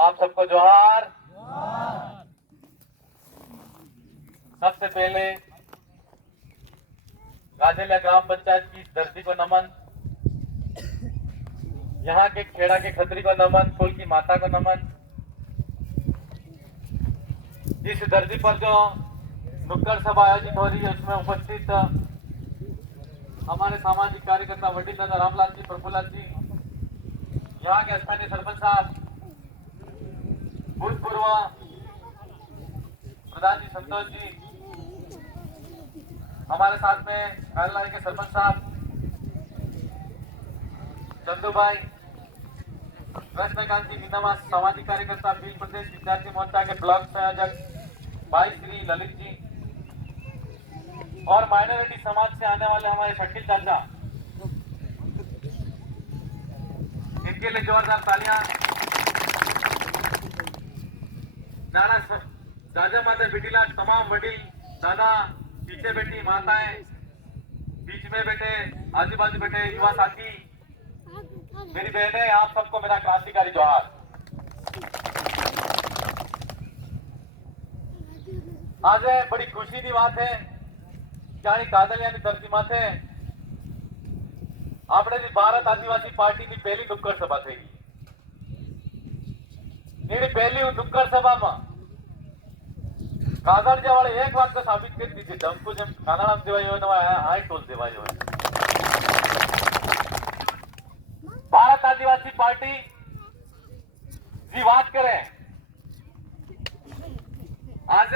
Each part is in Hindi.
आप सबको जोहार। सबसे पहले गाजेलिया ग्राम पंचायत की धरती को नमन, यहाँ के खेड़ा के खत्री को नमन, कुल की माता को नमन। इस धरती पर जो नुक्कड़ सभा आयोजित हो रही है उसमें उपस्थित हमारे सामाजिक कार्यकर्ता वडील दादा रामलाल जी, प्रफुल्लाल जी, यहाँ के स्थानीय सरपंच साहब, भूतपूर्व प्रधान जी संतोष जी, हमारे साथ में कालाई के सरपंच साहब चंदू भाई, कृष्णकांत जी मीनामा, सामाजिक कार्यकर्ता भील प्रदेश विद्यार्थी मोर्चा के ब्लॉक संयोजक भाई श्री ललित जी और माइनॉरिटी समाज से आने वाले हमारे शकील चाचा, इनके लिए जोरदार तालियां। नाना दादा माता बेटीला तमाम वडील दादा, पीछे बेटी माताएं, बीच में बैठे, आजू बाजू बैठे युवा साथी, मेरी बहनें, आप सबको मेरा क्रांतिकारी जोहार। आज बड़ी खुशी की बात है कि कादलिया धरती माथे આપણે ભારત આદિવાસી પાર્ટીની પહેલી નુક્કડ સભા થઈ ગઈ। એની પહેલી નુક્કડ સભામાં કાગળિયા વાળે એક વાત તો સાબિત કરી દીધી, ડંકુ જેમ કાનાડામ દેવાય હોય હાઈ ટોલ દેવાય હોય। ભારત આદિવાસી પાર્ટી जी बात करे आज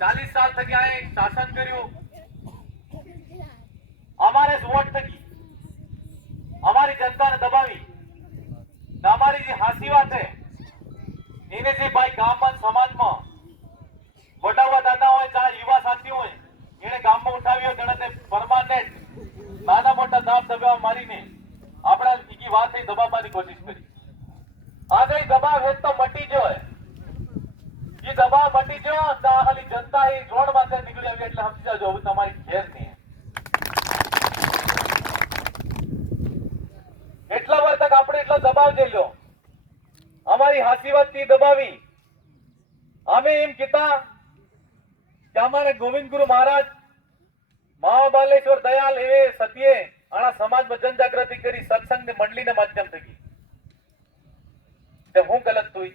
40 साल थकी आए शासन કર્યું, हमारे वोट थकी हमारी जनता ने दबावी, हमारी जी हासी बात है इन्हें जी भाई गाम में समाज में मोटा हुआ दादा हो चाहे युवा साथी हो इन्हें गाम में उठावी गणते परमानेंट नाना मोटा दाब दबाव मारी ने अपना की बात है दबावવાની कोशिश करी। आज ये दबाव है तो मटी जो है, ये दबाव मटी जो खाली जनता ही रोड माथे निकली આવી એટલે સમજી જાજો હવે તમારી ખેર નહીં है। એટલા વાર તક આપણે એટલો દબાવ જેલ્યો, અમારી હાસીવાત થી દબાવી, અમે એમ કીધા કે અમારે ગોવિંદ ગુરુ महाराज મહાબાલેશ્વર દયાલ એવે સતીએ આના સમાજ में जनजागृति કરી સત્સંગ ને મંડળી ના માધ્યમ થકી તે હું ગલત हुई,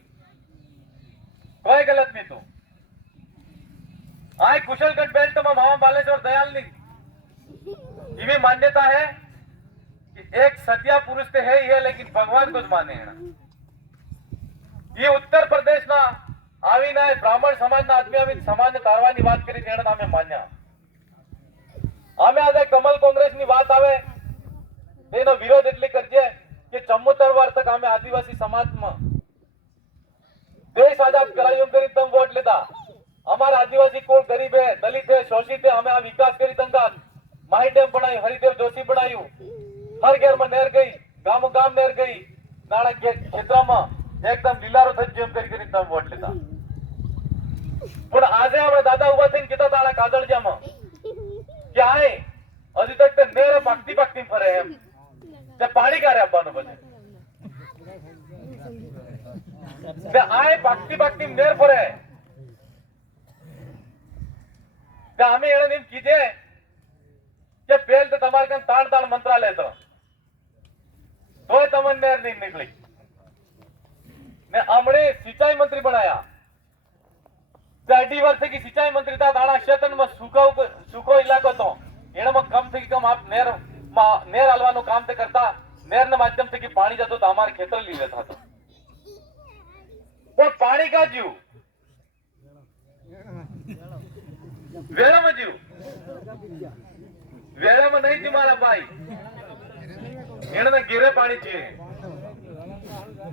कोई गलत नहीं तू आए कुशलगढ़ बेल्ट में महाबालेश्वर दयाल नी इवे मान्यता है कि एक सत्या पुरुष तो है ही है लेकिन भगवान को माने है। ये उत्तर प्रदेश ना आवी ना ब्राह्मण समाज ना आदमी आवी समाज ने तारवानी बात करी देना हमें मान्या। हमें आज कमल कांग्रेस नी बात आवे तेनो विरोध એટલે કરજે કે 74 વાર तक हमें आदिवासी समाज में देश आजाद करायो करी तम वोट लेता, हमारा आदिवासी कोण गरीब है, दलित है, शोषित है, हमें आ विकास करी तंगा माई डैम बनाई, हरिदेव जोशी बनायु, हर घर में नहर गई, गाम गाम नहर गई, नाना क्षेत्र में एकदम लीलारो થઈ જેમ કરી તમ વોટ લેતા। પણ આજે આપણે દાદા ઉભા થઈને કીધા તાળા કાગળિયામાં કે આય હજી તક તે નેર પાકતી પાકતી ફરે એમ તે પાણી કારે આપવાનું બને તે આય પાકતી પાકતી નેર ફરે તે અમે એને એમ કીધે કે પહેલ તો તમારે કાન તાણ તાણ મંત્રાલય તો તોય તમને નેર નહીં નીકળી ने हमने सिंचाई मंत्री बनाया, 2 वर्ष की सिंचाई मंत्री था दाना क्षेत्र में सूखो इलाको तो एने में कम से कम आप नेर हलवानो काम ते करता, नेर ने माध्यम से कि पानी जातो तो हमारे खेतर ली लेता था। वो पानी का जीव वेड़ा में जीव वेड़ा में नहीं जी मारा भाई, एने गिरे पानी चाहिए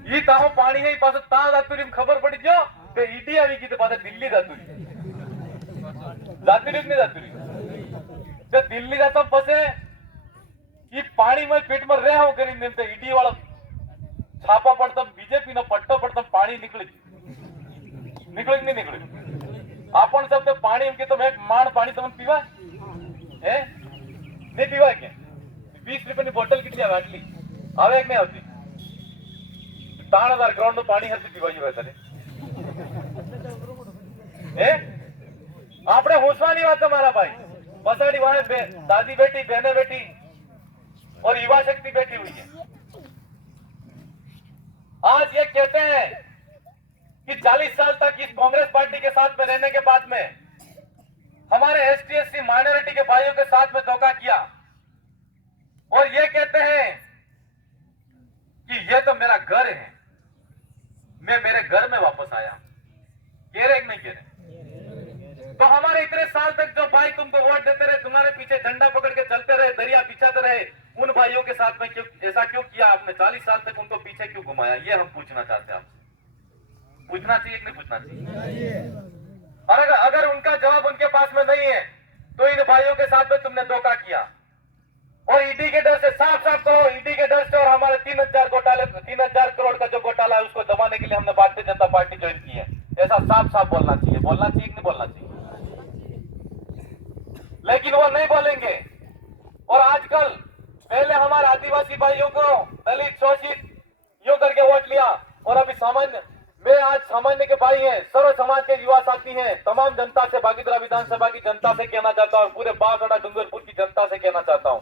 ये ताहो पानी है पास ता जातुरी खबर पड़ी जो के ईडी આવી ગઈ તો પાછા દિલ્હી જાતુરી ને જાતુરી જે દિલ્હી જાતો પછી ई पानी में पेट में रह हो करी नेम तो ईडी वाला छापा पड़ता बीजेपी नो पट्टो पड़ता पानी निकले नहीं निकले आपन सब तो पानी के तो मैं माण पानी तुम पीवा है नहीं पीवा क्या 20 रुपए की बोतल कितनी आटली आवे नहीं आती 3,000 करोड़ નું પાણી હતી પીવાયું હોય તને હે આપણે હોશવાની વાત તમારા ભાઈ પસાડી વાળે દાદી બેટી બહેને બેટી और युवा शक्ति बैठी हुई है। आज ये कहते हैं कि 40 साल तक इस कांग्रेस पार्टी के साथ में रहने के बाद में हमारे एसटी/एससी माइनॉरिटी के भाइयों के साथ में धोखा किया और ये कहते हैं कि ये तो मेरा घर है, मैं मेरे घर में वापस आया। कह रहे कि नहीं कह रहे? तो हमारे इतने साल तक जो भाई तुमको वोट देते रहे, तुम्हारे पीछे झंडा पकड़ के चलते रहे, दरिया बिछाते रहे, उन भाइयों के साथ में क्यों ऐसा क्यों किया आपने? 40 साल तक उनको पीछे क्यों घुमाया? ये हम पूछना चाहते हैं आपसे। पूछना चाहिए कि नहीं पूछना चाहिए? और अगर उनका जवाब उनके पास में नहीं है तो इन भाइयों के साथ में तुमने धोखा किया और ईडी के डर से साफ साफ कहो, ईडी के डर से और हमारे 3,000 करोड़ का जो घोटाला है उसको दबाने के लिए हमने भारतीय जनता पार्टी ज्वाइन की है, ऐसा साफ साफ बोलना चाहिए। बोलना चाहिए कि नहीं बोलना चाहिए? लेकिन वो नहीं बोलेंगे। और आजकल पहले हमारे आदिवासी भाइयों को दलित शोषित यूं करके वोट लिया और अभी सामान्य में आज सामान्य के भाई हैं, सर्व समाज के युवा साथी हैं, तमाम जनता से, भागीरथी विधानसभा की जनता से कहना चाहता हूं और पूरे बागड़ा डूंगरपुर की जनता से कहना चाहता हूं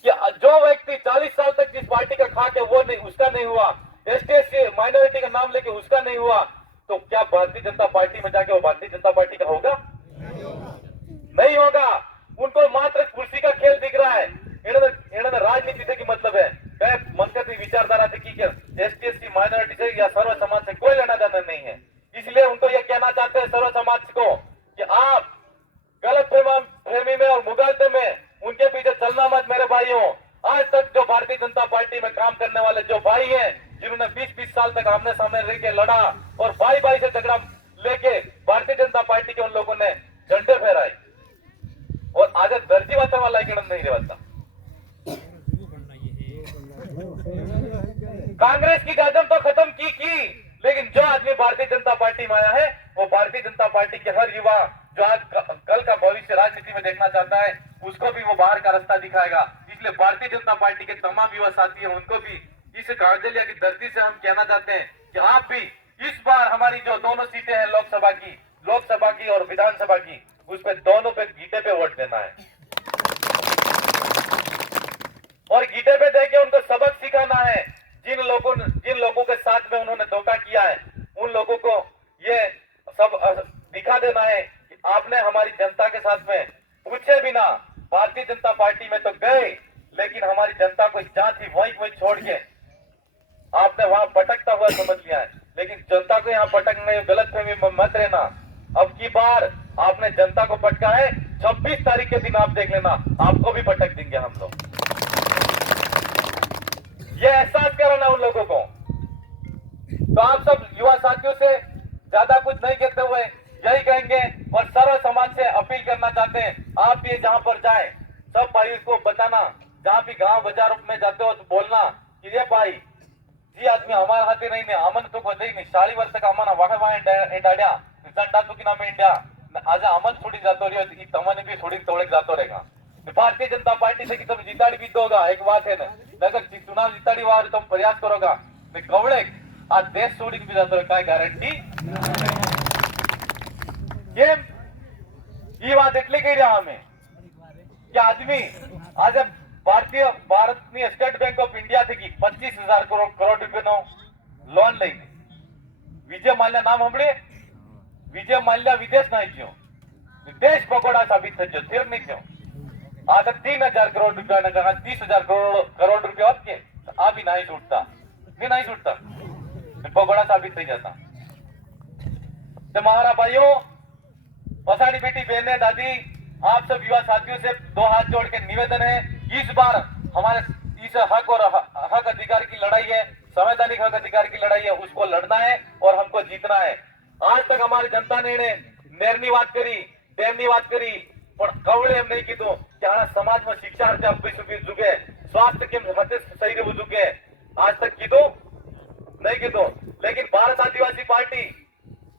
कि जो व्यक्ति 40 साल तक जिस पार्टी का खा के वो नहीं, उसका नहीं हुआ, एसटी/एससी माइनॉरिटी का नाम लेके उसका नहीं हुआ, तो क्या भारतीय जनता पार्टी में जाके वो भारतीय जनता पार्टी का होगा? नहीं होगा। उनको मात्र कुर्सी का खेल दिख रहा है। इन्होंने राजनीति से की मतलब है, मनकती विचारधारा से की एसटी/एससी माइनॉरिटी से या सर्व समाज से कोई लेना देना नहीं है। इसलिए उनको यह कहना चाहते हैं सर्व समाज को कि आप गलत फहमी में और मुगालते में उनके पीछे चलना मत मेरे भाइयों। आज तक जो भारतीय जनता पार्टी में काम करने वाले जो भाई हैं, जिन्होंने 20-20 साल तक आमने सामने रह के लड़ा और भाई भाई से झगड़ा लेके भारतीय जनता पार्टी के उन लोगों ने झंडे फहराए और आज दर्जी वाता वाला नहीं रहता। कांग्रेस की गर्दन तो खत्म की, लेकिन जो आदमी भारतीय जनता पार्टी में आया है वो भारतीय जनता पार्टी के हर युवा जो आज कल का भविष्य राजनीति में देखना चाहता है उसको भी वो बाहर का रास्ता दिखाएगा। इसलिए भारतीय जनता पार्टी के तमाम युवा साथी हैं, उनको भी इस कांजलिया की धरती से हम कहना चाहते हैं कि आप भी इस बार हमारी जो दोनों सीटें हैं लोकसभा की और विधानसभा की, उस पे दोनों पे गीटे पे वोट देना है और गीटे पे देके उनको सबक सिखाना है। जिन लोगों के साथ में उन्होंने धोखा किया है उन लोगों को ये सब दिखा देना है कि आपने हमारी जनता के साथ में पूछे बिना भारतीय जनता पार्टी में तो गए, लेकिन हमारी जनता को जहां थी वहीं छोड़ के आपने वहां भटकता हुआ समझ लिया है। लेकिन जनता को यहाँ भटकने गलतफहमी में मत रहना। अब की बार आपने जनता को भटका है, 26 तारीख के दिन आप देख लेना, आपको भी भटक देंगे हम लोग। ये एहसास कराना उन लोगों को। तो आप सब युवा साथियों से ज्यादा कुछ नहीं कहते हुए यही कहेंगे और सर्व समाज से अपील करना चाहते हैं, आप भी जहां पर जाए सब भाई को बताना, जहां भी गांव बाजार में जाते हो तो बोलना कि ये भाई जी आदमी हमारा हाथी नहीं अमन तो कोई नहीं 40 वर्ष तक अमन वाढवा इंडाड्या संडा चुकीना में इंडिया आज अमन छोड़ी जातो रहो, तमने भी छोड़ी तोड़क जातो रहेगा। भारतीय जनता पार्टी से कि तुम जिताड़ी भी दोगा एक बात है ना, अगर चुनाव जिताड़ी वार तुम प्रयास करोगा मैं कवड़े आज देश छोड़ी भी जातो काय गारंटी ये बात એટલે કહી રહ્યા અમે કે આદમી આજે ભારતની સ્ટેટ બેંક ઓફ ઇન્ડિયા થી 25,000 કરોડ રૂપિયાનો લોન લઈને વિજય માલ્યા નામ સાંભળે? વિજય માલ્યા વિદેશ નહીં ગયો, દેશ પકોડા સાબિત થયો, સ્થિર નહીં થયો। આ તો 3,000 કરોડ રૂપિયા ને 30,000 કરોડ રૂપિયા હોત કે આ બી નહીં છૂટતા પકોડા સાબિત થઈ જતા। तो हमारा भाइयों, पसाड़ी बेटी बहने दादी, आप सब युवा साथियों से दो हाथ जोड़ के निवेदन है, इस बार हमारे इस हक और हक अधिकार की लड़ाई है, संवैधानिक हक अधिकार की लड़ाई है, उसको लड़ना है और हमको जीतना है। आज तक हमारी जनता ने नेરની વાત કરી, ડેમની વાત કરી, પણ કવળે એમ નહીં કીધું કે આ સમાજમાં શિક્ષા અભ્યાસ જુગે, સ્વાસ્થ્ય કેમ હતે સહી રહેવું જુગે, आज तक કીધું नहीं કીધું। लेकिन भारत आदिवासी पार्टी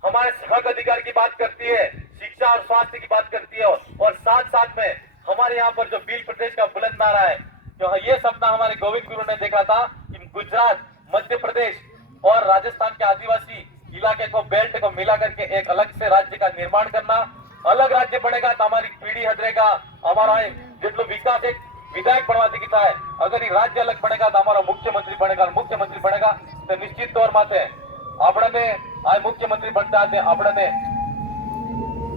हमारे हक अधिकार की बात करती है, शिक्षा और स्वास्थ्य की बात करती है और साथ साथ में हमारे यहाँ पर जो बिल प्रदेश का बुलंद नारा है, जो ये सपना हमारे गोविंद गुरु ने देखा था कि गुजरात मध्य प्रदेश और राजस्थान के आदिवासी इलाके को बेल्ट को मिला करके एक अलग से राज्य का निर्माण करना। अलग राज्य बनेगा तो हमारी पीढ़ी हदरेगा, हमारा જેટલો વિકાસ એક વિધાયક બનવા દીકતા है। अगर ये राज्य अलग बनेगा तो हमारा मुख्यमंत्री बनेगा, मुख्यमंत्री बनेगा तो निश्चित तौर माते આપણે આ મુખ્યમंत्री बनता है આપણે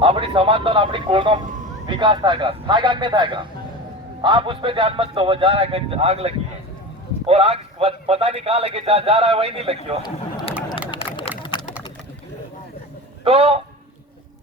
अपनी समाज और अपनी कोल का विकास थाएगा कि नहीं थाएगा। आप उस पर ध्यान मत दो, वो जा रहा है आग लगी है और आग पता नहीं कहाँ लगी, जा रहा है वही नहीं लगी हो। तो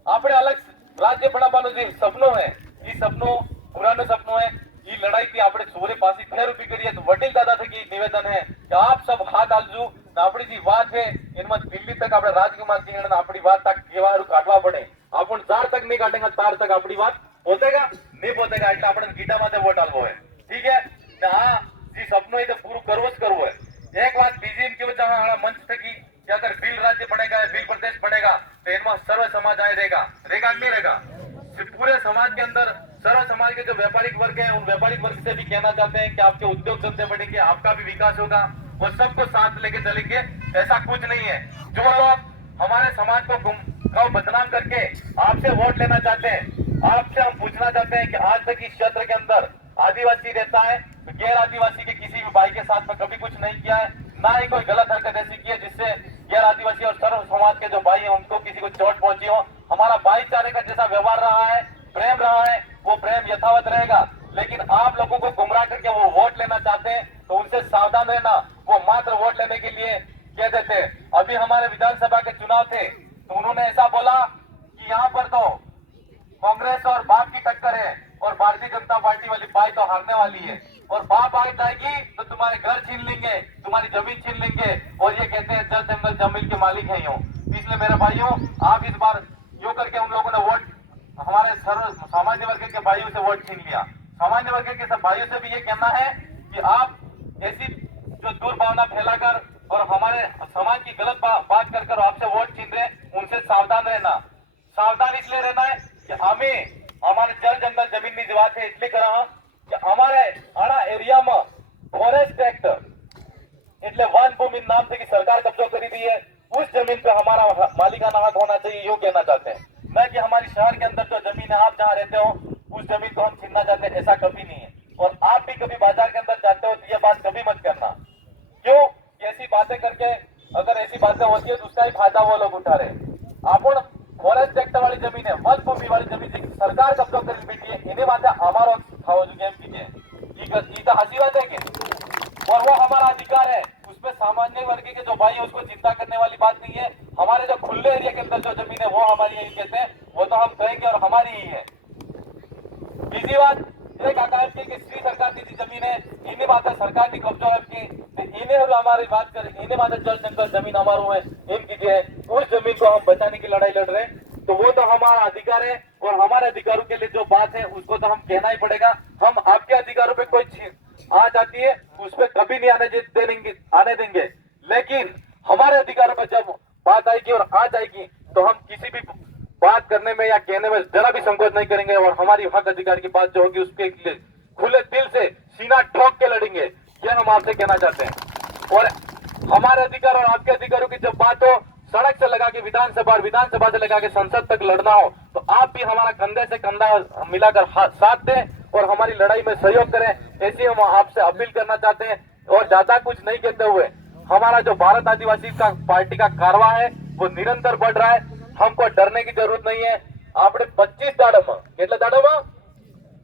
આપણે अलग राज्य બનાવવાનું જે સપનું है, ये સપનું પુરાનું સપનું है। ये लड़ाई थी આપણે सूर्य पासी फेर उभी करिए तो वडील दादा थकी निवेदन है कि आप सब हाथ आलजू આપણી જે વાત है इनमें दिल्ली तक આપણે राजकुमार सिंह ने આપણી વાત तक કેવા કાઢવા પડે। अपन तार तक नहीं काटेंगे, तार तक अपनी बात पहुंचेगा नहीं पहुंचेगा એટલે આપણે ગીટા માટે વોટ આલવો है। ठीक है ને हाँ जी सपनों है तो पूरा करवो है। एक बात बीजेपी के वजह हमारा मंच थकी कि अगर बिल राज्य बनेगा, बिल प्रदेश बनेगा तो इनमें सर्व समाज आए रहेगा नहीं रहेगा। पूरे समाज के अंदर सर्व समाज के जो व्यापारिक वर्ग है उन व्यापारिक वर्ग से भी कहना चाहते हैं कि आपके उद्योग धंधे बढ़ेंगे, आपका भी विकास होगा, वो सबको साथ लेके चलेंगे। ऐसा कुछ नहीं है। जो लोग हमारे समाज को बदनाम करके आपसे वोट लेना चाहते हैं, आपसे हम पूछना चाहते हैं कि आज तक इस क्षेत्र के अंदर आदिवासी रहता है तो गैर आदिवासी के किसी भी भाई के साथ में कभी कुछ नहीं किया है, ना ही कोई गलत हरकत ऐसी की है जिससे गैर आदिवासी और सर्व समाज के जो भाई हैं उनको किसी को चोट पहुंची हो। हमारा भाईचारे का जैसा व्यवहार रहा है, प्रेम रहा है, वो प्रेम यथावत रहेगा। लेकिन आप लोगों को गुमराह करके वो वोट लेना चाहते हैं तो उनसे सावधान रहना। वो मात्र वोट लेने के लिए कह देते। अभी हमारे विधानसभा के चुनाव थे तो उन्होंने ऐसा बोला कि यहाँ पर तो कांग्रेस और बाप की टक्कर है और भारतीय जनता पार्टी वाली बाई तो हारने वाली है और बाप आ जाएगी तो तुम्हारे घर छीन लेंगे, तुम्हारी जमीन छीन लेंगे और ये कहते हैं जल जंगल जमीन के मालिक हैं यूं। इसलिए मेरे भाइयों आप इस बार यूं करके उन लोगों ने वोट हमारे सर्व सामान्य वर्ग के भाइयों से वोट छीन लिया। सामान्य वर्ग के सब भाइयों से भी ये कहना है कि आप ऐसी जो दुर्भावना फैलाकर और हमारे समाज की गलत बात कर आपसे वोट छीन रहे, उनसे सावधान रहना। सावधान इसलिए रहना है कि हमें हमारे जल जंगल जमीन की बात है इसलिए करा कि हमारे आड़ा एरिया में फॉरेस्ट एक्ट એટલે वन भूमि नाम से की सरकार कब्जा करी दी है, उस जमीन पे हमारा मालिकाना हक होना चाहिए, यूं कहना चाहते हैं। न कि हमारी शहर के अंदर जो जमीन है आप जहाँ रहते हो उस जमीन को हम छीनना चाहते हैं, ऐसा कभी नहीं है। और आप भी कभी बाजार के अंदर जाते हो तो ये बात कभी मत करना। क्यों ऐसी बातें करके अगर ऐसी बातें होती है तो उसका ही फायदा वो लोग उठा रहे। आपण फॉरेस्ट एक्ट वाली जमीन है, वन भूमि वाली जमीन सरकार कब्जा कर बैठी है, इन्हें बातें हमारा खाओ जो गेम कीजिए हंसी बात है कि और वो हमारा अधिकार है, उसमें सामान्य वर्ग के जो भाई है उसको चिंता करने वाली बात नहीं है। हमारे जो खुले एरिया के अंदर जो जमीन है वो हमारी यही कहते हैं, वो तो हम कहेंगे और हमारी ही है। બીજી વાત એક આકાશ की श्री सरकार की जमीन है, इन्हें बात है सरकार की कब्जा है की इन्हें और हमारी बात करें, इन्हें बात है जल जंगल जमीन हमारा है, इन कीजिए उस जमीन को हम बचाने की लड़ाई लड़ रहे हैं तो वो तो हमारा अधिकार है और हमारे अधिकारों के लिए जो बात है उसको तो हम कहना ही पड़ेगा। हम आपके अधिकारों पे कोई आ जाती है उस पर कभी नहीं आने देंगे, लेकिन हमारे अधिकारों पर जब बात आएगी और आ जाएगी तो हम किसी भी बात करने में या कहने में जरा भी संकोच नहीं करेंगे और हमारी हक अधिकार की बात जो होगी उसके लिए खुले दिल से सीना ठोक के लड़ेंगे, ये हम आपसे कहना चाहते हैं। और हमारे अधिकार और आपके अधिकारों की जब बात हो सड़क से लगा के विधानसभा और विधानसभा से लगा के संसद तक लड़ना हो तो आप भी हमारा कंधे से कंधा मिलाकर साथ दें और हमारी लड़ाई में सहयोग करें, ऐसी हम आपसे अपील करना चाहते हैं। और ज्यादा कुछ नहीं कहते हुए हमारा जो भारत आदिवासी का पार्टी का कारवा है वो निरंतर बढ़ रहा है, हमको डरने की जरूरत नहीं है। आपने 25 दाड़ों में કેટલા દાડોમાં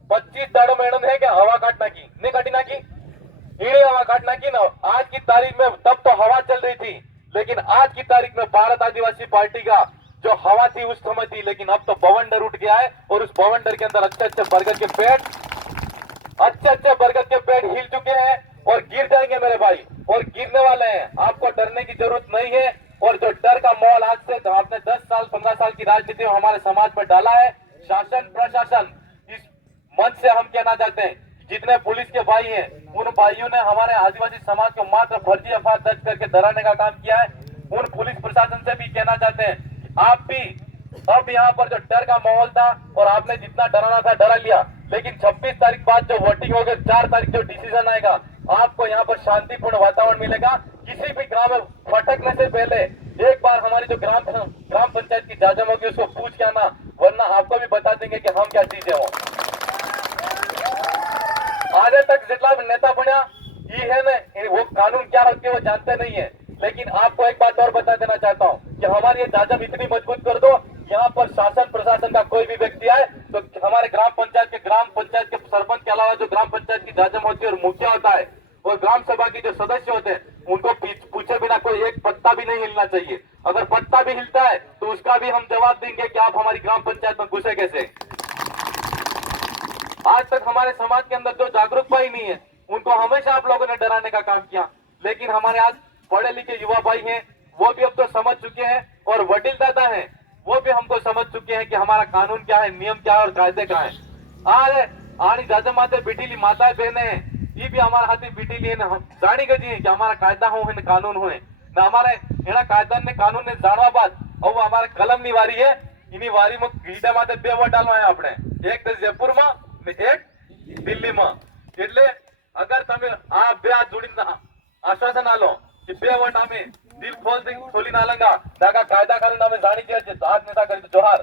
25 दाड़ों में एनम है कि हवा काट नाखी नहीं काटी नाखी ईड़ी हवा काट नाखी ना। आज की तारीख में तब तो हवा चल रही थी, लेकिन आज की तारीख में भारत आदिवासी पार्टी का जो हवा थी उस समय थी, लेकिन अब तो बवंडर उठ गया है और उस बवंडर के अंदर अच्छे अच्छे बरगद के पेड़ हिल चुके हैं और गिर जाएंगे मेरे भाई, और गिरने वाले हैं। आपको डरने की जरूरत नहीं है। और जो डर का माहौल आज से तो आपने 10 साल 15 साल की राजनीति में हमारे समाज पर डाला है, शासन प्रशासन इस मंच से हम कहना चाहते हैं जितने पुलिस के भाई हैं उन भाइयों ने हमारे आदिवासी समाज को मात्र फर्जी एफआईआर दर्ज करके डराने का काम किया है। उन पुलिस प्रशासन से भी कहना चाहते हैं कि आप भी अब यहाँ पर जो डर का माहौल था और आपने जितना डराना था डरा लिया, लेकिन 26 तारीख बाद जो वोटिंग होगी 4 तारीख जो डिसीजन आएगा आपको यहाँ पर शांतिपूर्ण वातावरण मिलेगा किसी भी ग्राम में फटकने से पहले एक बार हमारी जो ग्राम पंचायत की जाजम होगी उसको पूछ के आना, वरना आपको भी बता देंगे कि हम क्या चीजें हो। आगे तक जितना भी नेता बना ये है ना, वो कानून क्या होती है वो जानते नहीं है। लेकिन आपको एक बात और बता देना चाहता हूँ कि हमारी ये जाजम इतनी मजबूत कर दो, यहाँ पर शासन प्रशासन का कोई भी व्यक्ति आए तो हमारे ग्राम पंचायत के सरपंच के अलावा जो ग्राम पंचायत की जाजम होती है और मुखिया होता है और ग्राम सभा के जो सदस्य होते हैं, उनको पूछे बिना कोई एक पत्ता भी नहीं हिलना चाहिए। अगर पत्ता भी हिलता है तो उसका भी हम जवाब देंगे कि आप हमारी ग्राम पंचायत में घुसे कैसे। आज तक हमारे समाज के अंदर जो जागरूकता ही नहीं है, उनको हमेशा आप लोगों ने डराने का काम किया। लेकिन हमारे आज पढ़े लिखे युवा भाई हैं, वो भी अब तो समझ चुके हैं, और वडील दादा हैं वो भी हमको समझ चुके हैं कि हमारा कानून क्या है, नियम क्या है और कायदे क्या है। आज आनी जाजा माते बिटिली माता बहने हैं, ये भी हमारा हाथी बिटिली जानी गजी है कि हमारा कायदा हो ने कानून हो ना, हमारे एना कायदा ने कानून ने जाणवा बाद अब हमारे कलम ની વારી है, इनी वारी में ગીડા માથે બે વોટ આલવા આપણે, એક તો જયપુર માં ને એક દિલ્હી માં। એટલે અગર તમે આ બે હાથ જોડીને આશ્વાસન આલો कि બે વોટ અમે દિલ ખોલી ના લંગા દાગા કાયદા કાનૂન અમે જાણી ગયા છે, હાથ નેતા કરી જોહાર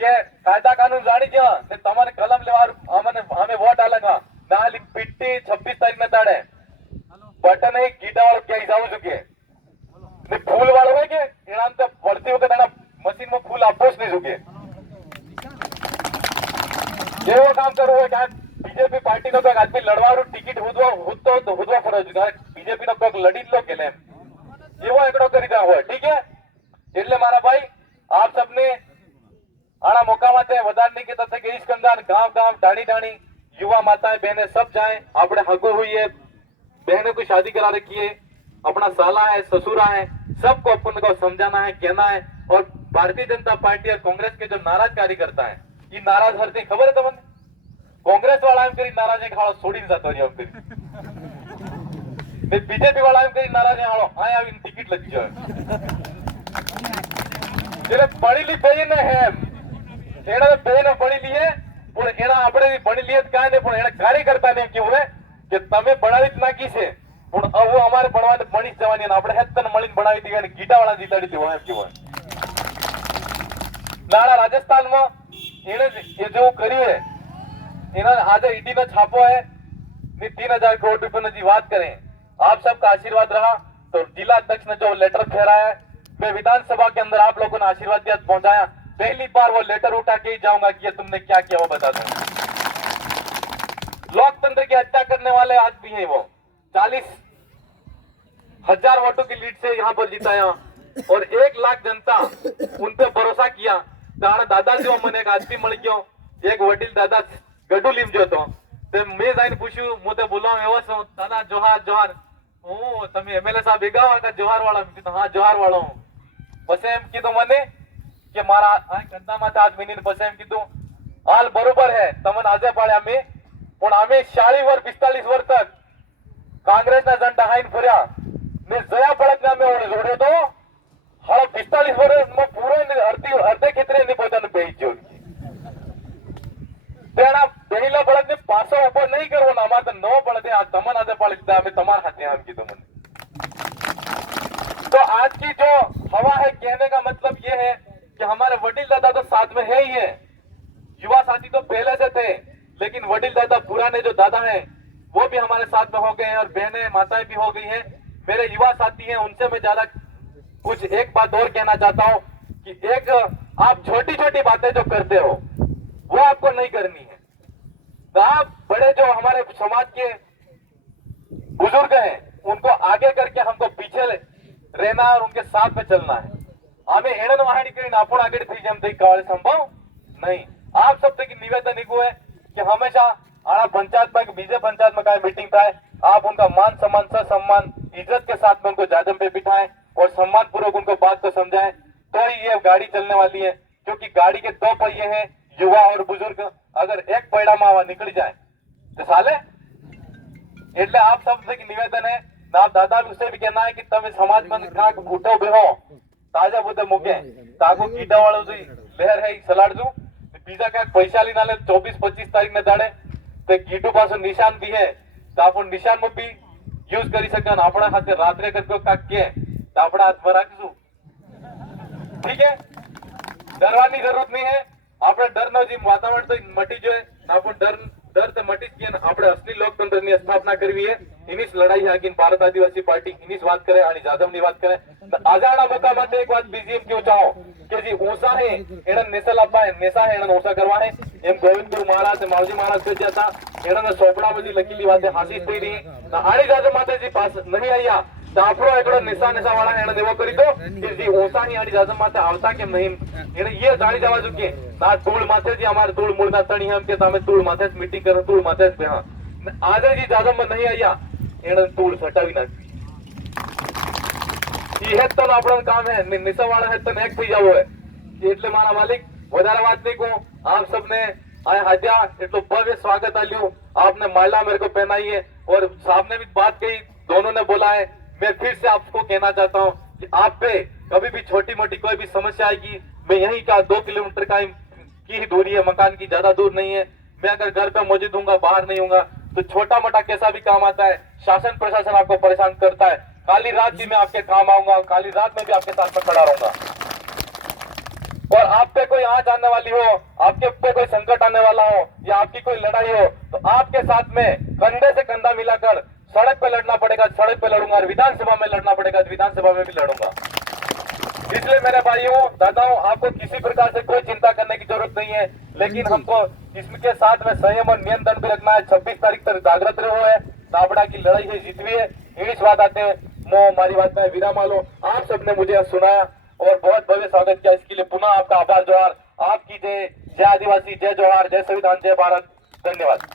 કે કાયદા કાનૂન જાણી ગયા ને તમારે કલમ લેવા અમે વોટ આલંગા નાલી पिट्टी 26 तारीख में ताड़े बटन है गीटा वालों क्या हिसाब हो चुके हैं फूल वालों है के इनाम तो बढ़ती हो के मशीन में फूल अपोज नहीं चुके। ये वो काम करो है क्या बीजेपी पार्टी નો કોઈક આદમી લડવાનું ટિકિટ હુદવા ફરજ છે, બીજેપી નો કોઈક લડી લો કે લેમ એવો એકડો કરી દા હોય। ठीक है, એટલે મારા ભાઈ આપ सबने આના મોકા માટે વધારને કે તથે કે ઈસ્કંદાન ગાंव गांव ડાણી ડાણી युवा माताएं बहनें सब जाएं, आपने हगो हुई है, बहनों को शादी करा रखी है, अपना साला है ससुरा है, सबको अपन को समझाना है, कहना है। और भारतीय जनता पार्टी और कांग्रेस के जो नाराज कार्यकर्ता है ये नाराज हरते खबर है तुमने, कांग्रेस वाला एम करी नाराज है खाड़ो छोड़ी जातो है एम करी, बीजेपी वाला एम करी नाराज है हाड़ो आया इन टिकट लग जाए। जेने पढ़ी ली बेन है एना बेन पढ़ी ली है પણ એના આપણે ભણી લીએ કાંઈ નહીં, પણ એના કાર્યકર્તા ને કેવું હે કે તમે ભણાવી જ નાખી છે પણ હવે અમારે ભણવાને ભણી જ જવાની, આપણે હેતન મળીને ભણાવી દી અને ગીટાવાળા જીતાડી દી હોય એમ કેવું નાળા રાજસ્થાનમાં એને એ જેવું કર્યું है, એના આજે ઈડીનો છાપો है ને 3000 करोड़ रुपए की बात करें। आप सबका आशीर्वाद रहा तो जिला अध्यक्ष ने जो लेटर फेराया मैं विधानसभा के अंदर आप लोगों ने आशीर्वाद दिया पहुंचाया, पहली बार वो लेटर उठा के ही जाऊंगा कि ये तुमने क्या किया वो बता दूंगा। लोकतंत्र की हत्या करने वाले आदमी हैं वो, 40,000 वोटों की लीड से यहाँ पर जीताया और 1 लाख जनता उन पे भरोसा किया। दादाजी મને એક આદમી મળી ગયો, એક વડીલ દાદા ગઢુ લીમજો હતો, તે મેં જઈને પૂછ્યું હું તે બોલાવ એવો છું દાદા જોહાર જોહાર, હું તમે એમએલએ સાહેબ ભેગા હોય જોહાર વાળા, હા જોહાર વાળો હું। પછી એમ કીધું મને કે મારા આ કંદામાં હાથ મીનીને પછી એમ કીધું હાલ બરોબર હે તમને આજે પાડ્યા અમે પણ અમે 40 વર્ષ 45 વર્ષ તક કાંગ્રેસના ઝંડા હાઈન ફર્યા ને જયા પડકને અમે જોડ્યો તો હાલ 45 વર્ષમાં પૂરો અડધે ખેતરે ની પોતાને બેહી ગયો તેના બેહીલા પડકને પાછો ઉભો નહીં કરવાનો, અમારે તો ન પડે આ તમને આજે પાડી દીધા અમે તમારા હાથે આમ કીધું મને। तो आज की जो हवा है कहने का मतलब ये है कि हमारे वडील दादा तो साथ में है ही है, युवा साथी तो पहले से थे, लेकिन वडील दादा पुराने जो दादा हैं वो भी हमारे साथ में हो गए हैं और बहनें माताएं भी हो गई हैं। मेरे युवा साथी हैं उनसे मैं ज्यादा कुछ एक बात और कहना चाहता हूं कि एक आप छोटी छोटी बातें जो करते हो वो आपको नहीं करनी है। तो आप बड़े जो हमारे समाज के बुजुर्ग हैं उनको आगे करके हमको पीछे रहना और उनके साथ में चलना है। हमें एड़न वहाड़ी કરીને આપણો આગળ થઈ જેમ થઈ કાળે સંભવ नहीं। आप सब तक निवेदन एक है कि हमेशा आना पंचायत में बीजे पंचायत में काय मीटिंग था आप उनका मान सम्मान सम्मान इज्जत के साथ में उनको जाजम पे बिठाएं और सम्मान पूर्वक उनको बात को समझाएं, तो ही ये गाड़ी चलने वाली है। क्योंकि गाड़ी के 2 पहिए हैं, युवा और बुजुर्ग, अगर एक पैड़ा मावा निकल जाए तो साले એટલે आप सब से निवेदन है ना दादा से भी कहना है कि તમે સમાજ में ઉઠો બેહો ताजा बुद्धे मुके ताको कीड़ा वालों से लहर है सलाड दू बीजा क्या पैसा ली नाले 24-25 तारीख में दाड़े तो कीटू पास निशान भी है तो आप निशान में भी યુઝ કરી શકે અને આપણા સાથે રાત્રે કરતો કાક કે તો આપણા હાથમાં રાખશું. ઠીક है, डरવાની જરૂર નહીં है. આપણે ડરનો જે વાતાવરણ તો મટી જોઈએ ને આપણે डर तो मटी गया ना. આપણે असली लोकतंत्र ની સ્થાપના કરવી है. એની જ લડાઈ है आखिर भारत आदिवासी पार्टी એની જ વાત કરે અને જાદવની વાત કરે. આજાડા મકા માટે એક વાત બીજી એમ કેવું ચાહો કે જે ઓસા है એના નેસલ આપવા है, નેસા है એના ઓસા કરવા है. એમ ગોવિંદ ગુરુ મહારાજ માવજી महाराज કહી જતા એના સોપડા બધી લખેલી વાતે હાસી થઈ રહી. આની જાદવ માટે જે પાસ નહીં આયા તો આપણો એકડો નેસા વાળા એને દેવો કરી દો કે જે ઓસા ની આની જાદવ માટે આવતા કેમ નહીં એને એ જાણી જવા જોઈએ. ના ધૂળ માથે જે અમારે ધૂળ મૂળના તણી એમ કે તમે ધૂળ માથે જ મીટિંગ કરો, ધૂળ માથે જ હા આજે જે જાદવ માં નહીં આયા એને ધૂળ સટાવી નાખવી. એ હેત તો આપણો કામ है. निशा वाला है तो नेक થઈ જાવ है. એટલે મારા માલિક વધારે વાત નહીં કહું. आप सबने आए हाजिया એટલું भव्य स्वागत आलियो. आपने माला मेरे को पहनाई है और साहब ने भी बात कही, दोनों ने बोला है. मैं फिर से आपको कहना चाहता हूँ कि आप पे कभी भी छोटी मोटी कोई भी समस्या आएगी, मैं यहीं का 2 किलोमीटर का की ही दूरी है, मकान की ज्यादा दूर नहीं है. मैं अगर घर पे मौजूद हूँ, बाहर नहीं हूँ, तो छोटा मोटा कैसा भी काम आता है, शासन प्रशासन आपको परेशान करता है, काली रात भी मैं आपके काम आऊंगा, काली रात में भी आपके साथ में खड़ा रहूंगा. और आप पे कोई आंच आने वाली हो, आपके पे कोई संकट आने वाला हो या आपकी कोई लड़ाई हो तो आपके साथ में कंधे से कंधा मिलाकर सड़क पे लड़ना पड़ेगा, सड़क पे लड़ूंगा, और विधानसभा में लड़ना पड़ेगा, विधानसभा में भी लड़ूंगा. इसलिए मेरे भाइयों दादाओं, आपको किसी प्रकार से कोई चिंता करने की जरूरत नहीं है, लेकिन हमको इसके साथ में संयम और नियंत्रण भी रखना है. 26 तारीख तक जागृत रहो है. ताबड़ा की लड़ाई है, जीतवी है. इंग्लिश बात आते हैं मो हमारी बात में विराम लो. आप सबने मुझे सुनाया और बहुत भव्य स्वागत किया, इसके लिए पुनः आपका आभार. जोहार. आपकी जय. जय आदिवासी, जय जोहार, जय संविधान, जय भारत. धन्यवाद.